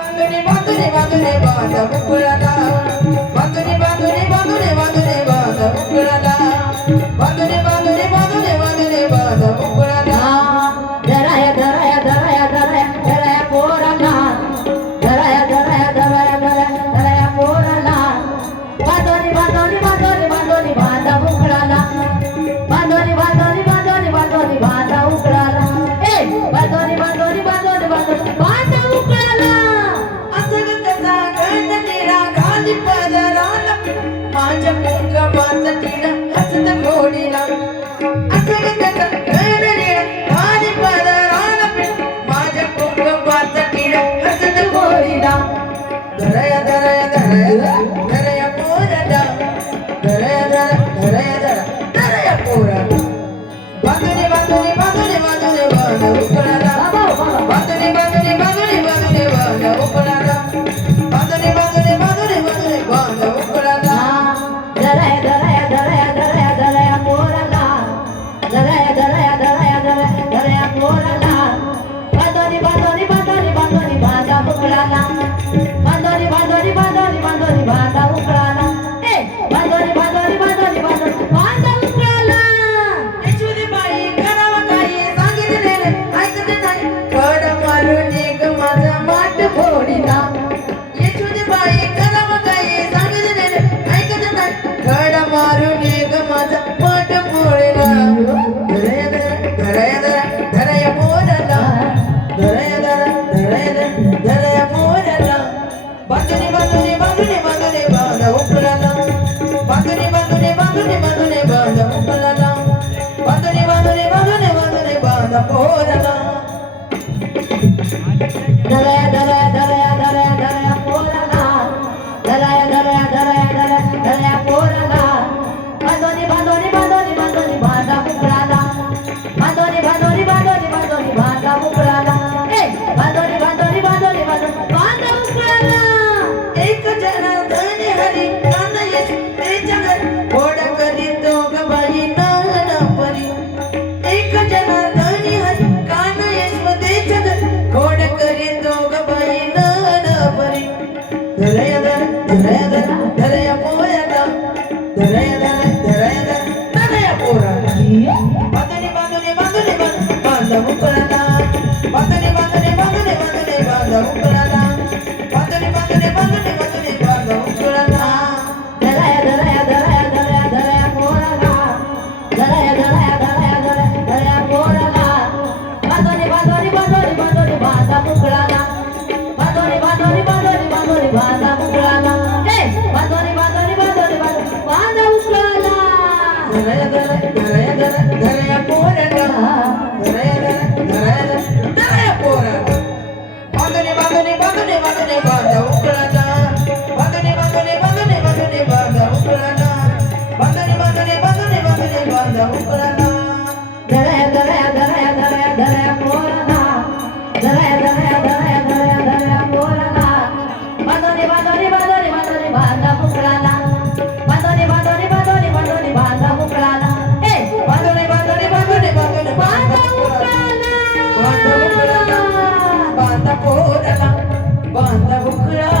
Bandhuni, bandhuni, bandhuni, bandhuni, bandhuni, bandhuni, bandhuni, bandhuni, bandhuni, bandhuni, bandhuni, bandhuni, bandhuni, Take Yeah. बांधणे बांधणे बांधणे बांधणे बांधा उकळाना. बांधणे बांधणे बांधणे बांधणे बांधा उकळाना. बांधणे बांधणे बांधणे बांधणे बांधा उकळाना. धराया धराया धराया धराया धराया पोराना. धराया Banda Bukhara